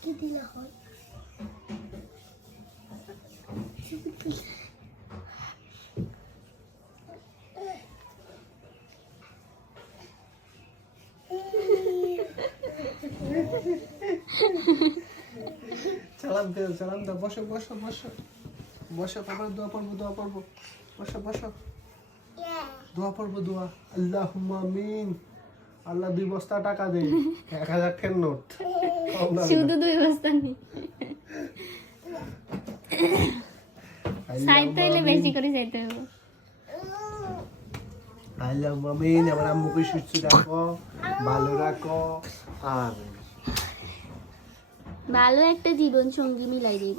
কি দিলে হয় সালাম দাও বসো বসো বসো বসো তারপরে দোয়া পড়বো বসো বসো দোয়া পড়বো দোয়া আল্লাহুম্মা আমিন আল্লাহ 2 বস্তা টাকা দে 1000 টাকার নোট শুধু 2 বস্তা নেই চাইতে হলে বেশি করে চাইতে হবে আল্লাহুম্মা আমিন আমার আম্মুকে সুস্থ রাখো ভালো রাখো আর ভালো একটা জীবন সঙ্গী মিলাই দিব